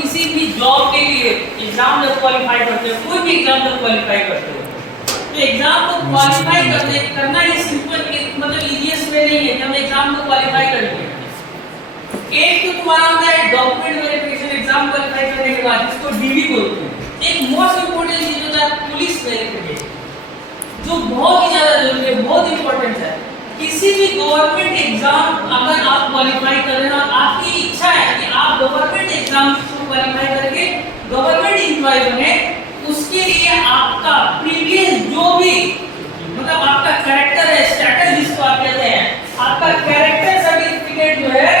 किसी भी जॉब के लिए एग्जाम जब क्वालिफाई करते हो, कोई भी एग्जाम जब क्वालिफाई करते हो, तो एग्जाम को क्वालिफाई करना ये सिंपल मतलब इजीएस्ट वे नहीं है कि हम एग्जाम को क्वालिफाई करेंगे। एक तो तुम्हारा होता है डॉक्यूमेंट वेरिफिकेशन एग्जाम क्वालिफाई करने के बाद, इसको डीवी बोलते हैं। एक मोस्ट इंपोर्टेंट चीज होता है पुलिस वेरिफिकेशन, जो बहुत ही ज्यादा जरूरी है, बहुत इंपॉर्टेंट है। किसी भी गवर्नमेंट एग्जाम अगर आप क्वालिफाई कर रहे हैं और आपकी इच्छा है कि आप गवर्नमेंट एग्जाम को क्वालिफाई करके गवर्नमेंट एम्प्लॉय बने, उसके लिए आपका प्रीवियस जो भी मतलब आपका कैरेक्टर है, स्टेटस जिसको आप कहते हैं, आपका कैरेक्टर सर्टिफिकेट जो है,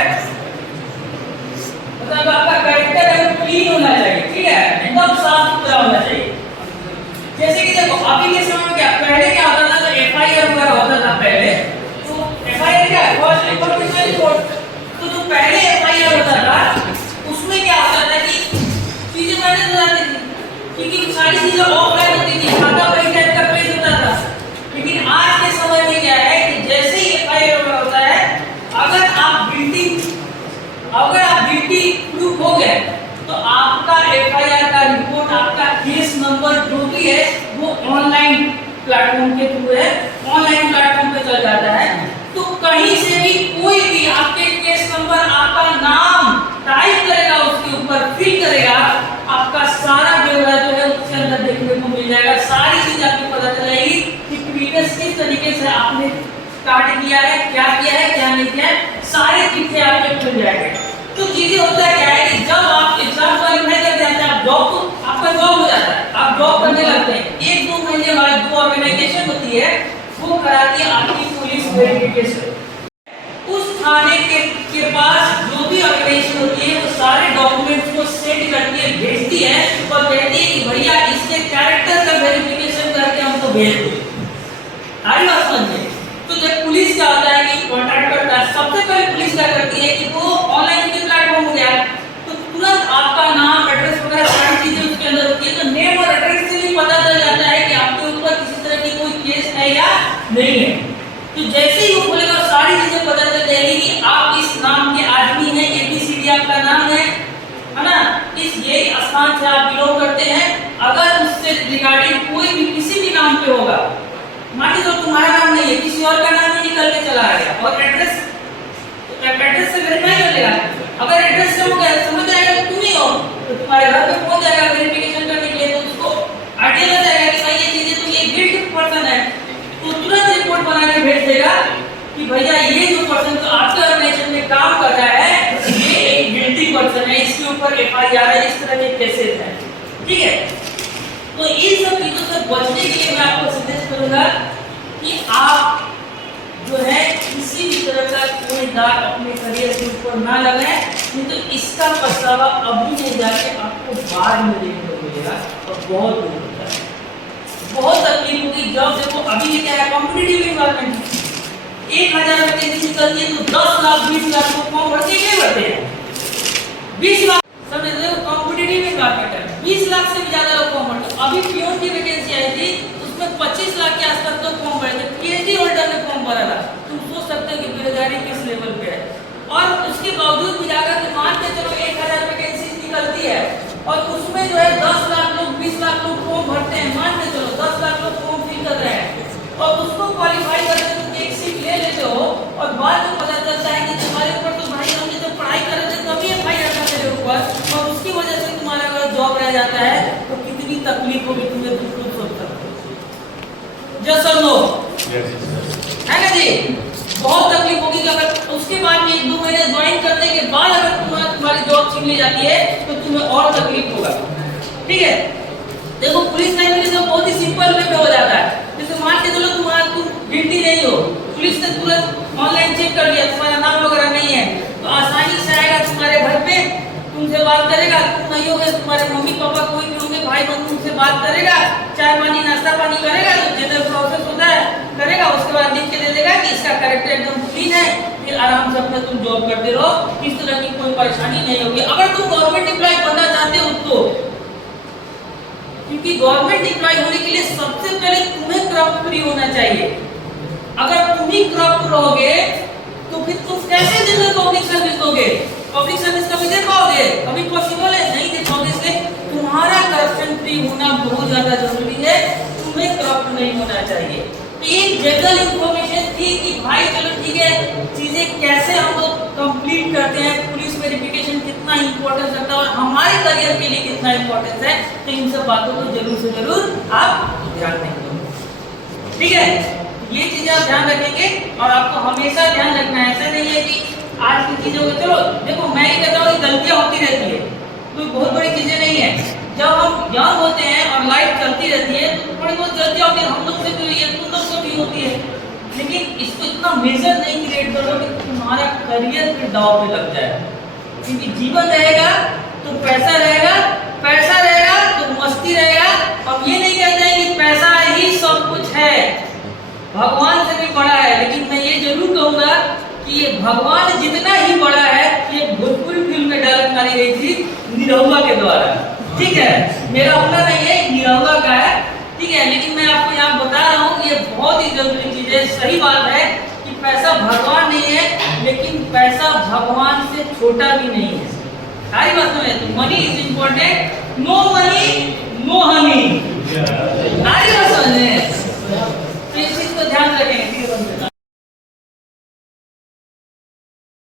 मतलब आपका कैरेक्टर है वो क्लीन होना चाहिए, ठीक है, एकदम साफ सुथरा होना चाहिए। जैसे कि देखो अभी के समय में क्या पहले क्या होता था, तो एफआईआर वगैरह होता था पहले, तो एफआईआर क्या है, फर्स्ट इंफॉर्मेशन रिपोर्ट। तो जो पहले एफआईआर होता था उसमें क्या होता था कि चीजें पहले हो जाती थी, क्योंकि सारी चीजें ऑफलाइन होती थी, खाता पेज टाइप का पेज होता था। लेकिन आज के समय में क्या है कि जैसे ही एफआईआर वगैरह होता है, अगर आप गिल्टी प्रूफ हो गए तो आपका एफआईआर का रिपोर्ट, आपका केस नंबर जो भी है वो ऑनलाइन प्लेटफॉर्म के थ्रू है, ऑनलाइन प्लेटफॉर्म पे चल जाता है। तो कहीं से भी कोई भी आपके केस नंबर, आपका नाम टाइप करेगा, उसके ऊपर फिल करेगा, आपका सारा ब्यौरा जो है उसके अंदर देखने को मिल जाएगा। सारी चीज आपको पता चलेगी कि प्रीवियस किस तरीके से आपने स्टार्ट किया है, क्या किया है, क्या नहीं किया है, सारे चीजें आपके खुल जाएंगे। तो चीजें होता है क्या है कि जब आप एग्जाम क्वालिफाई कर जाते हैं, आप जॉब को आपका जॉब हो जाता है, आप जॉब करने लगते हैं, 1-2 महीने बाद जो ऑर्गेनाइजेशन होती है वो कराती है आपकी पुलिस वेरिफिकेशन। उस थाने के पास जो भी ऑर्गेनाइजेशन होती है वो सारे डॉक्यूमेंट्स को सेंड करती है, भेजती है और कहती है कि भैया इसके कैरेक्टर का वेरिफिकेशन करके हमको भेज दो। सारी बात समझिए। तो जब पुलिस क्या होता है कि कॉन्टैक्ट करता है, सबसे पहले पुलिस क्या करती है कि वो ऑनलाइन के प्लेटफॉर्म हो गया तो तुरंत आपका नाम, एड्रेस वगैरह सारी चीजें उसके अंदर होती है। तो नेम और एड्रेस से भी पता चल जाता है कि आपके ऊपर किसी तरह की कोई केस है या नहीं है। तो जैसे ही वो बोलेगा सारी चीजें पता चल जाएगी कि आप इस नाम के आदमी हैं, ABCD आपका नाम है ना, इस ये स्थान से आप बिलोंग करते हैं। अगर उससे रिगार्डिंग कोई भी किसी भी नाम पे होगा, मान लीजिए तुम्हारा नाम नहीं है, किसी और का नाम ही निकल के चला गया और एड्रेस से वेरीफाई कर लेगा। अगर एड्रेस से हो गया समझ जाएगा कि तुम ही हो, तो तुम्हारे घर पे पहुंच जाएगा वेरिफिकेशन करने के लिए, तो उसको आइडिया लग जाएगा कि भाई ये चीजें तो ये गिल्टी पर्सन है, तो तुरंत रिपोर्ट बना के भेज देगा कि भैया ये जो पर्सन तो आपके ऑर्गेनाइजेशन में काम कर रहा है ये एक गिल्टी पर्सन है, इसके ऊपर एफआईआर है, इस तरह के केसेस हैं, ठीक है। तो इन सब चीजों से बचने के लिए मैं आपको सजेस्ट करूंगा कि आप जो है किसी भी तरह का कोई दाग अपने करियर के ऊपर ना लगाएं, नहीं तो इसका पछतावा अभी नहीं जाके आपको बाद में देखने को मिलेगा और बहुत दूर होता है, बहुत तकलीफ होगी। जब देखो अभी ये क्या है, कॉम्पिटिटिव एनवायरनमेंट, 1000 वैकेंसी निकलती है तो 10 लाख 20 लाख लोग फॉर्म भरते क्यों भरते हैं, 20 लाख सब कॉम्पिटिटिव एनवायरनमेंट है, 20 लाख से भी ज्यादा लोग फॉर्म भरते। अभी प्योन की वैकेंसी आई थी उसमें 25 लाख के आसपास लोग फॉर्म भरे थे, PhD होल्डर ने फॉर्म भरा था। तुम सोच सकते हो कि बेरोजगारी किस लेवल पे है। और उसके बावजूद भी जाकर के मान के चलो 1000 वैकेंसी निकलती है और उसमें जो है 10 लाख लोग 20 लाख लोग फॉर्म भरते हैं, मान के चलो 10 लाख लोग फॉर्म फिल कर रहे हैं और उसको क्वालिफाई करके तुम एक सीट ले लेते हो और बाद में पता चलता है कि तुम्हारे ऊपर तो भाई हमने जब पढ़ाई कर रहे थे तभी एफआईआर था तेरे ऊपर और उसकी वजह से तुम्हारा अगर जॉब रह जाता है तो कितनी तकलीफ होगी तुम्हें खुद सोच सकते हो। जो सब लोग है ना जी, बहुत तकलीफ होगी। अगर उसके बाद में 1-2 महीने ज्वाइन करने के बाद अगर तुम्हारी जॉब छीन ली जाती है तो तुम्हें और तकलीफ होगा, ठीक है। देखो पुलिस लाइन में बहुत ही सिंपल वे पे हो जाता है। जैसे मान के चलो तुम गिनती नहीं हो, पुलिस ने तुरंत ऑनलाइन चेक कर लिया, तुम्हारा नाम वगैरह नहीं है, तो आसानी से आएगा तुम्हारे घर पे, तुमसे बात करेगा। तुम नहीं होगे तुम्हारे मम्मी पापा कोई भी होंगे, भाई बहन तुमसे बात करेगा, चाय पानी नाश्ता पानी करेगा, तो जनरल प्रोसेस होता है करेगा, उसके बाद लिख के दे देगा कि इसका कैरेक्टर एकदम क्लीन है, फिर आराम से अपना तुम जॉब करते रहो, किस तरह की कोई परेशानी नहीं होगी। अगर तुम गवर्नमेंट एम्प्लॉय बनना चाहते हो तो, क्योंकि गवर्नमेंट एम्प्लॉय होने के लिए सबसे पहले तुम्हें करप्ट फ्री होना चाहिए। अगर तुम ही करप्ट रहोगे तो फिर तुम कैसे जनरल पब्लिक सर्विस दोगे, पब्लिक सर्विस कभी दे पाओगे, कभी पॉसिबल है नहीं। चाहिए। तो ये जनरल इंफॉर्मेशन थी कि भाई चलो ठीक है, चीजें कैसे हम लोग कंप्लीट करते हैं, पुलिस वेरिफिकेशन कितना इंपॉर्टेंस रखता है और हमारे करियर के लिए कितना इंपॉर्टेंस है, तो इन सब बातों को जरूर से जरूर आप ध्यान रखेंगे। ठीक है, ये चीजें आप ध्यान रखेंगे और आपको हमेशा ध्यान रखना है। ऐसा नहीं है कि आज की चीजों को, चलो देखो मैं ही कहता हूँ गलतियां होती रहती है, कोई बहुत बड़ी चीजें नहीं है। जब हम यंग होते हैं और लाइफ चलती रहती है तो थोड़ी बहुत गलतियां होती है, हम लोग से भी हुई है, तुम लोग से भी होती है, लेकिन इसको इतना मेजर नहीं क्रिएट करो कि तुम्हारा करियर फिर दांव पे लग जाए। क्योंकि जीवन रहेगा तो पैसा रहेगा, पैसा रहेगा तो मस्ती रहेगा। अब ये नहीं कहते हैं कि पैसा ही सब कुछ है, भगवान से भी बड़ा है, लेकिन मैं ये जरूर कहूंगा कि ये भगवान जितना ही बड़ा है, ये भोजपुरी फिल्म में डायलॉग मारी गई थी निरहुआ के द्वारा। ठीक है, मेरा अपना नहीं है, निरहुआ का है। ठीक है, लेकिन मैं आपको यहाँ बता रहा हूँ ये बहुत ही जरूरी चीज है। सही बात है कि पैसा भगवान नहीं है, लेकिन पैसा भगवान से छोटा भी नहीं है। सारी बात में money is important, no money no Honey.